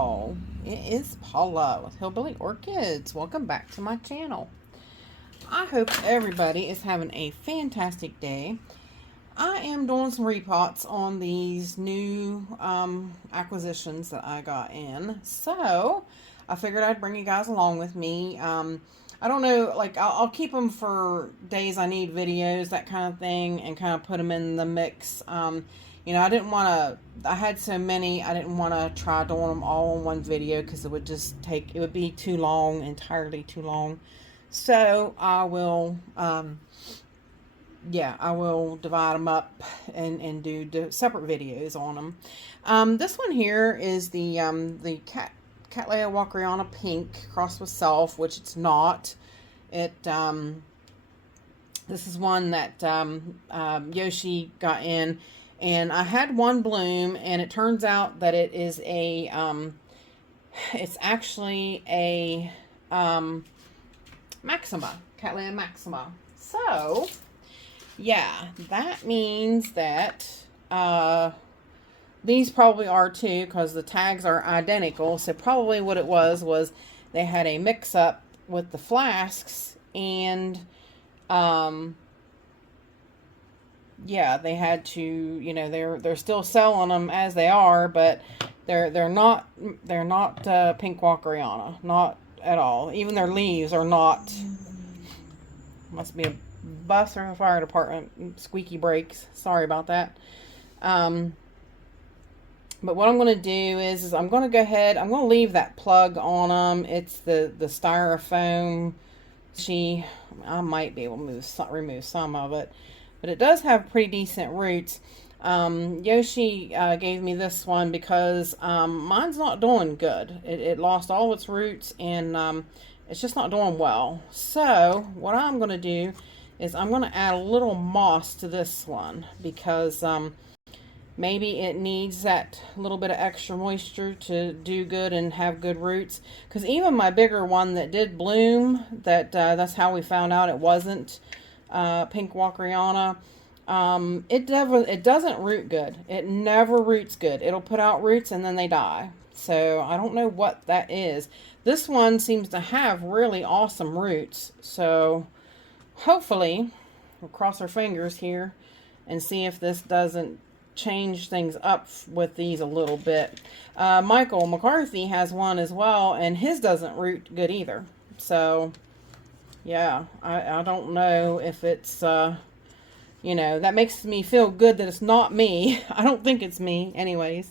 y'all? It is Paula with Hillbilly Orchids. Welcome back to my channel. I hope everybody is having a fantastic day. I am doing some repots on these new acquisitions that I got in. So I figured I'd bring you guys along with me. I don't know, like I'll keep them for days I need videos, that kind of thing, and kind of put them in the mix. You know, I didn't want to, I had so many, I didn't want to try doing them all in one video because it would just take, it would be too long, entirely too long. So I will, yeah, I will divide them up and do separate videos on them. This one here is the Cattleya Orchids Pink crossed with Self, which it's not. This is one that Yoshi got in. And I had one bloom, and it turns out that it is a, it's actually a Maxima, Cattleya Maxima. So, yeah, that means that these probably are too, because the tags are identical. So probably what it was they had a mix-up with the flasks, and yeah, they had to, you know, they're still selling them as they are, but they're not pink Walkeriana, not at all. Even their leaves are not. Must be a bus or a fire department. Squeaky brakes. Sorry about that. But what I'm going to do is I'm going to go ahead. I'm going to leave that plug on them. It's the styrofoam. I might be able to remove some of it. But it does have pretty decent roots. Yoshi gave me this one because mine's not doing good. It lost all its roots, and it's just not doing well. So what I'm going to do is I'm going to add a little moss to this one because maybe it needs that little bit of extra moisture to do good and have good roots. Because even my bigger one that did bloom, that's how we found out it wasn't pink Walkeriana. It doesn't root good. It never roots good. It'll put out roots and then they die. So I don't know what that is. This one seems to have really awesome roots. So hopefully we'll cross our fingers here and see if this doesn't change things up with these a little bit. Michael McCarthy has one as well, and his doesn't root good either. So yeah, I don't know if it's, you know, that makes me feel good that it's not me. I don't think it's me anyways.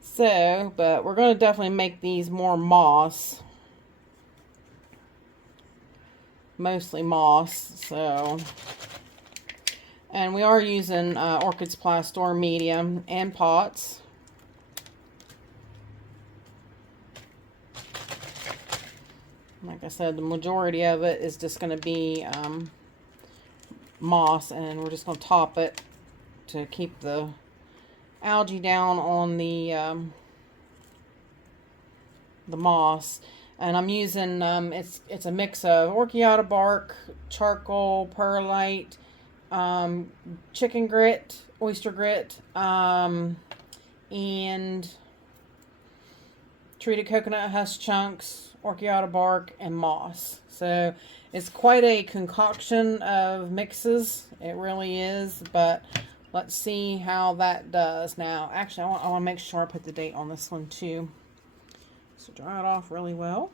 So, but we're going to definitely make these more moss. Mostly moss, so. And we are using Orchid Supply Store medium and pots. Like I said, the majority of it is just going to be moss, and we're just going to top it to keep the algae down on the moss. And I'm using it's a mix of orchiata bark, charcoal, perlite, chicken grit, oyster grit, and treated coconut husk chunks, orchiata bark, and moss. So it's quite a concoction of mixes. It really is. But let's see how that does. Now, actually, I want to make sure I put the date on this one too. So dry it off really well.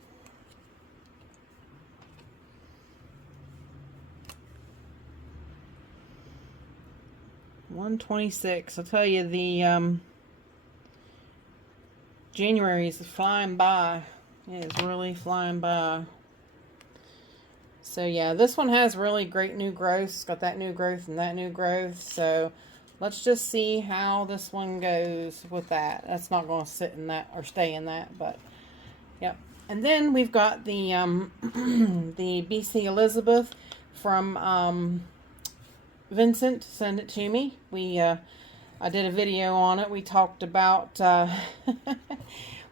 $126. I'll tell you, the January is flying by. It is really flying by. So yeah, this one has really great new growth. It's got that new growth and that new growth. So let's just see how this one goes with that. That's not going to sit in that or stay in that, but yep. And then we've got the the BC Elizabeth from Vincent. Send it to me. I did a video on it. We talked about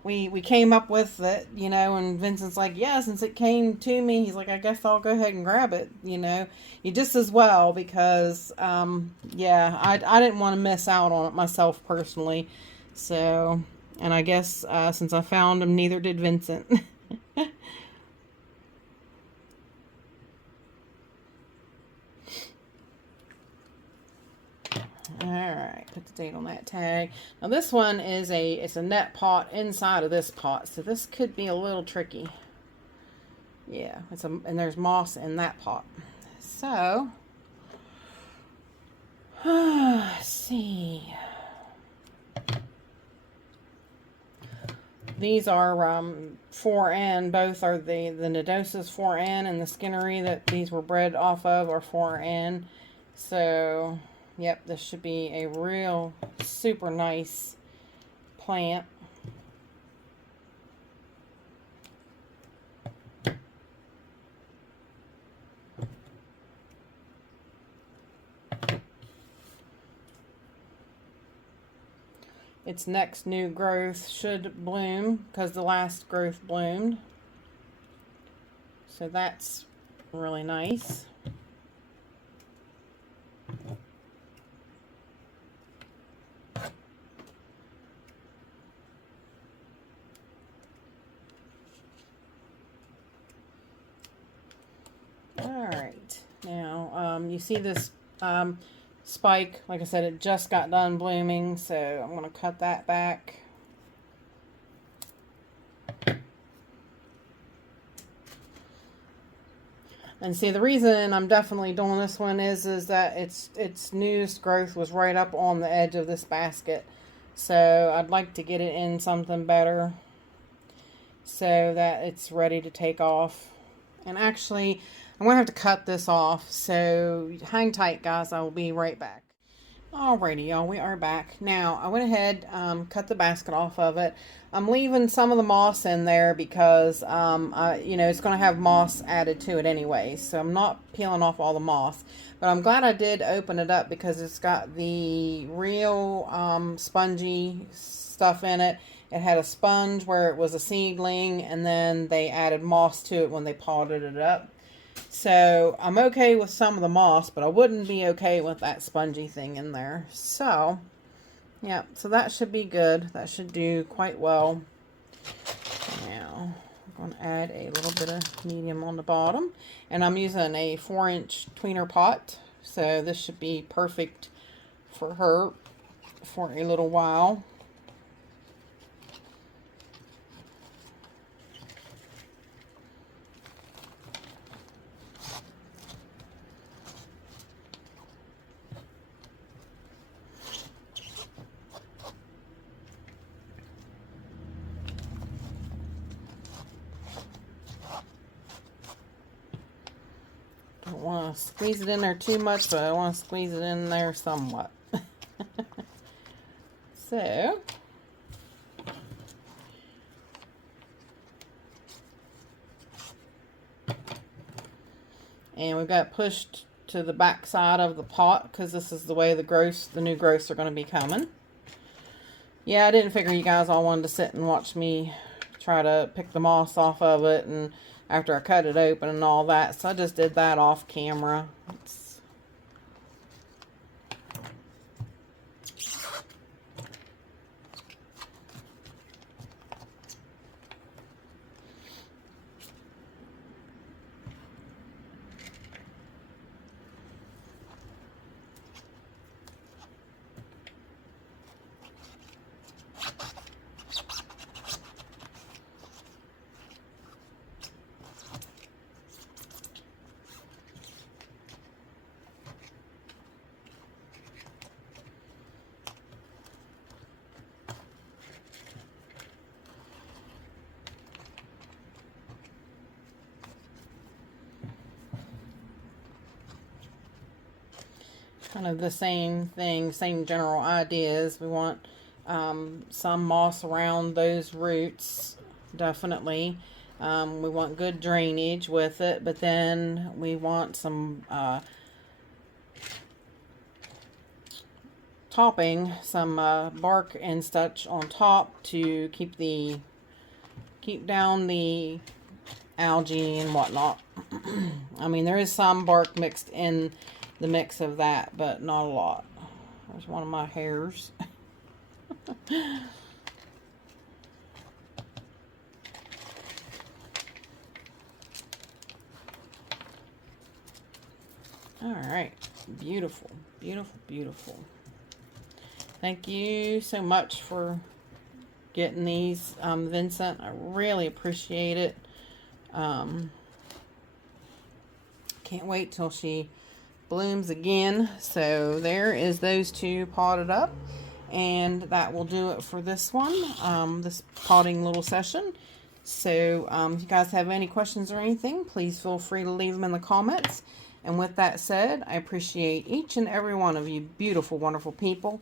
we came up with it, you know, and Vincent's like, yeah, since it came to me, he's like, I guess I'll go ahead and grab it, you know. You just as well, because yeah, I didn't want to miss out on it myself personally. So And I guess since I found them, neither did Vincent. Alright, put the date on that tag. Now this one is it's a net pot inside of this pot, so this could be a little tricky. Yeah, and there's moss in that pot. So, let's see. These are 4N. Both are the Nidosas 4N and the Skinnery that these were bred off of are 4N. So, yep, this should be a real super nice plant. Its next new growth should bloom because the last growth bloomed. So that's really nice. Alright, now you see this spike, like I said, it just got done blooming, so I'm going to cut that back. And see, the reason I'm definitely doing this one is that its newest growth was right up on the edge of this basket. So I'd like to get it in something better so that it's ready to take off. And actually, I'm going to have to cut this off, so hang tight, guys. I will be right back. Alrighty, y'all, we are back. Now, I went ahead, cut the basket off of it. I'm leaving some of the moss in there because, you know, it's going to have moss added to it anyway. So I'm not peeling off all the moss. But I'm glad I did open it up because it's got the real spongy stuff in it. It had a sponge where it was a seedling, and then they added moss to it when they potted it up. So I'm okay with some of the moss, but I wouldn't be okay with that spongy thing in there. So, yeah, so that should be good. That should do quite well. Now, I'm going to add a little bit of medium on the bottom. And I'm using a 4-inch tweener pot. So this should be perfect for her for a little while. Don't want to squeeze it in there too much, but I want to squeeze it in there somewhat. So, and we've got pushed to the back side of the pot because this is the way the new growths are going to be coming. Yeah, I didn't figure you guys all wanted to sit and watch me try to pick the moss off of it, and after I cut it open and all that, so I just did that off camera. Kind of the same thing, same general ideas. We want some moss around those roots, definitely. We want good drainage with it, but then we want some topping, some bark and such on top to keep down the algae and whatnot. I mean, there is some bark mixed in the mix of that, but not a lot. There's one of my hairs. All right. Beautiful, beautiful, beautiful. Thank you so much for getting these, Vincent. I really appreciate it. Can't wait till she blooms again. So there is those two potted up. And that will do it for this one, this potting little session. So if you guys have any questions or anything, please feel free to leave them in the comments. And with that said, I appreciate each and every one of you beautiful, wonderful people.